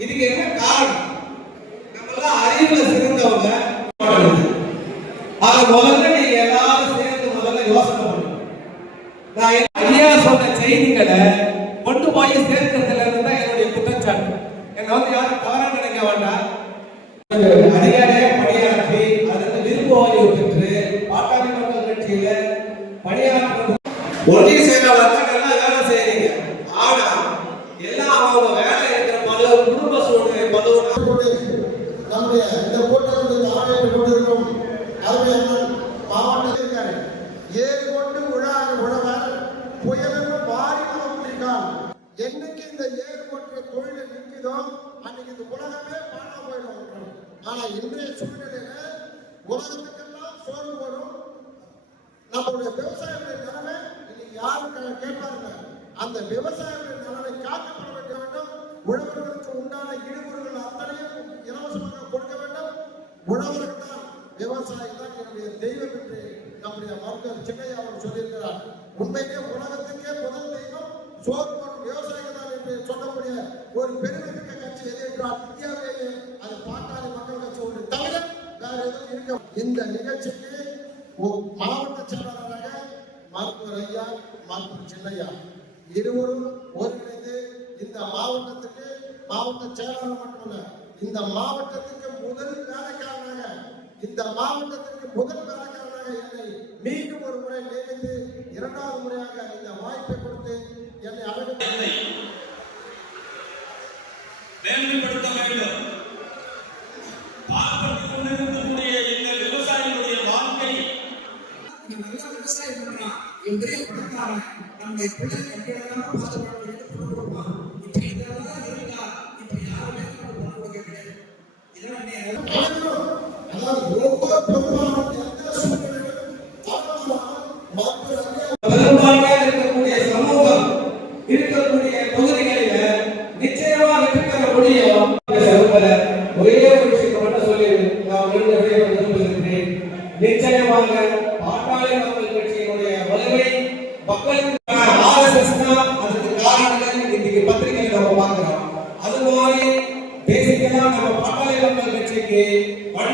இதுக்கு என்ன காரணம்? நம்ம அறிவுல சிறந்தவங்க. ஆக எல்லாரும் சேர்ந்து முதல்ல யோசனை நான் ஐயா சொன்ன செய்திகளை கொண்டு போய் சேர்த்து அதிகாரியாக பணியாற்றி அதற்கு விருப்ப ஓய்வு பெற்று பாட்டாளி மக்கள் கட்சியில பணியாற்ற ஒன்றிய செயலாளர் வேலை செய்யறீங்க ஆனா எல்லாம் அவங்க வேலை இருக்கிற பல குடும்ப சூழ்நிலை பலவும் நம்முடைய இந்த கூட்டத்துக்கு ஆணையிட்டு கொண்டிருக்கும் அருமையம்மன் மாவட்டத்தில் இருக்காரு ஏறு கொண்டு உழாக உழவர் புயலுக்கு வாரி நமக்குறிக்கான் என்னைக்கு இந்த ஏறு கொண்டு தொழில் நிற்குதோ அன்னைக்கு இந்த உலகமே ஆனா இன்றைய சூழ்நிலையில உலகத்துக்கெல்லாம் சோறு போடும் நம்மளுடைய விவசாயிகளுடைய நிலைமை இன்னைக்கு யாரு கேட்பாருங்க அந்த விவசாயிகளுடைய நிலைமை காக்கப்பட வேண்டிய வேண்டும். உழவர்களுக்கு உண்டான இடுபொருள் அத்தனையும் இலவசமாக கொடுக்க வேண்டும். உழவர்கள் தான் விவசாயி தான் என்னுடைய தெய்வம் என்று நம்முடைய மருத்துவர் சின்னையா அவர் சொல்லியிருக்கிறார். உண்மையிலே உலகத்துக்கே முதல் தெய்வம் சோறு போடும் விவசாயிகள் தான் என்று சொல்லக்கூடிய ஒரு பெருமைமிக்க கட்சி எது என்றால் இந்தியாவிலேயே அது பார்க்க இந்த நிகழ்ச்சிக்கு மாவட்ட செயலாளராக மருத்துவர் ஐயா மருத்துவர் சின்னையா இருவரும் ஒருங்கிணைந்து இந்த மாவட்டத்துக்கு மாவட்ட செயலாளர் மட்டுமல்ல இந்த மாவட்டத்துக்கு முதல் வேலைக்காரனாக இந்த மாவட்டத்திற்கு முதல் வேலைக்காரனாக என்னை மீண்டும் ஒரு முறை நியமித்து இரண்டாவது முறையாக இந்த வாய்ப்பை கொடுத்து என்னை அழகு மேன்மைப்படுத்த வேண்டும். பார்ப்பட்டுக் கொண்டிருக்கக்கூடிய இந்த விவசாயிகளுடைய வாழ்க்கை நம்ம நல்லா விவசாயம் பண்றான் இவன் பெரிய பணக்காரன் நம்முடைய பிள்ளை கட்டிடலாம் பாதுகாப்பு கொடுப்பான் இப்ப இதெல்லாம் இருந்தா இப்ப யாருமே கொடுக்க கிடையாது அதாவது ஒவ்வொரு பெரும்பான்மையாக இருக்கக்கூடிய சமூகம் இருக்கக்கூடிய பகுதிகளில நிச்சயமா வெற்றி முடியும் ஒரே ஒரு விஷயத்தை மட்டும் சொல்லி நான் விரும்புகிறேன் நிச்சயமாக பாட்டாளி மக்கள் கட்சியினுடைய வலிமை மக்களுக்கு அதுக்கு காரணங்கள் இன்னைக்கு பத்திரிகையில நம்ம பார்க்கிறோம். அது மாதிரி பேசிக்கலாம். நம்ம பாட்டாளி மக்கள் கட்சிக்கு